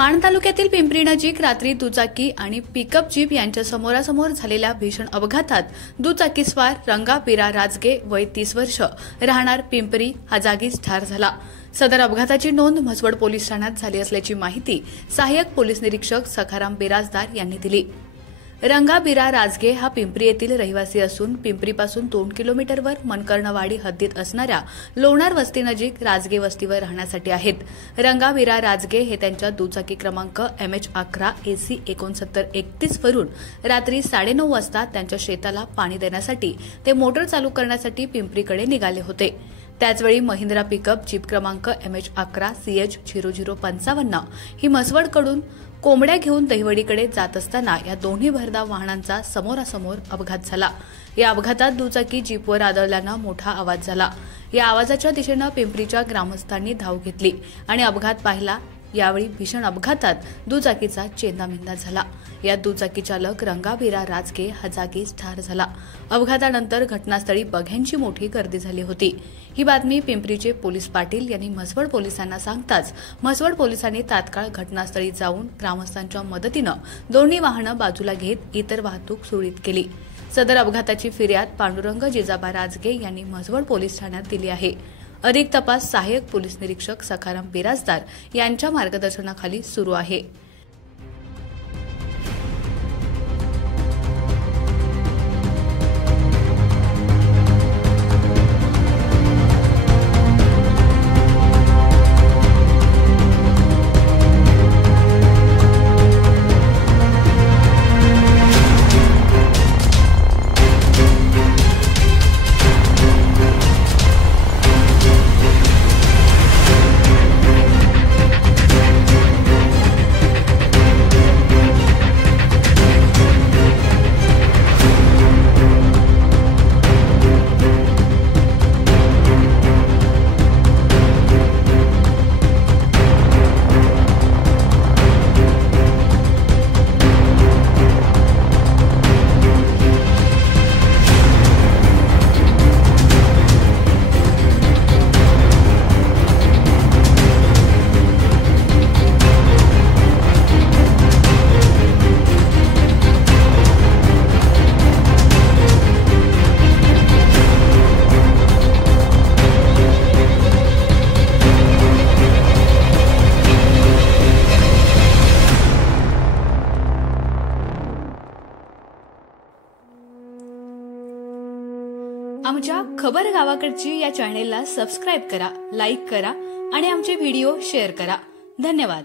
माण तालुक्यातील पिंपरी नजीक रात्री दुचाकी आणि पिकअप जीप यांच्या समोरासमोर झालेल्या भीषण अपघातात दुचाकीस्वार रंगा बिरा राजगे वय 30 वर्ष राहणार पिंपरी हा जागीच ठार झाला। सदर अपघाताची नोंद म्हसवड पोलीस ठाण्यात झाली असल्याची माहिती सहाय्यक पोलीस निरीक्षक सखाराम बिराजदार यांनी दिली। रंगा बिरा राजगे हा पिंपरी येथील रहिवासी असून पिंपरीपासून 2 किलोमीटरवर मनकर्णवाडी हद्दीत असणाऱ्या लोणार वस्तीनजीक राजगे वस्तीवर राहण्यासाठी आहेत। रंगा बिरा राजगे हे त्यांच्या दुचाकी क्रमांक MH11 AC 6931 वरून रात्री 9:30 वाजता त्यांच्या शेताला पाणी देण्यासाठी ते मोटर चालू करण्यासाठी पिंपरीकडे निघाले होते। त्याचवेळी महिंद्रा पिकअप जीप क्रमांक MH11 CH 0055 ही म्हसवडकडून कोंबड्या घेऊन दहिवडीकडे जात असताना या दोन्ही भरधाव वाहनांचा समोरासमोर अपघात झाला। या अपघातात दुचाकी जीपवर आदळल्याने मोठा आवाज झाला। या आवाजाच्या दिशेने पिंपरीच्या ग्रामस्थांनी धाव घेतली आणि अपघात पाहिला। यावेळी भीषण अपघातात दुचाकीचा चेंदामेंदा झाला। या दुचाकी चालक रंगा बिरा राजगे हा जागीच ठार झाला। अपघातानंतर घटनास्थळी बघ्यांची मोठी गर्दी झाली होती। ही बातमी पिंपरीचे पोलीस पाटील यांनी म्हसवड पोलिसांना सांगताच म्हसवड पोलिसांनी तात्काळ घटनास्थळी जाऊन ग्रामस्थांच्या मदतीने दोन्ही वाहनं बाजूला घेत इतर वाहतूक सुरळीत केली। सदर अपघाताची फिर्याद पांडुरंग जिजाबा राजगे यांनी म्हसवड पोलीस ठाण्यात दिली आहे। अधिक तपास सहाय्यक पोलीस निरीक्षक सखाराम बिराजदार यांच्या मार्गदर्शनाखाली सुरू आहे। आमच्या खबर गावाकडची या चॅनेलला सबस्क्राइब करा, लाईक करा आणि आमचे व्हिडिओ शेअर करा। धन्यवाद।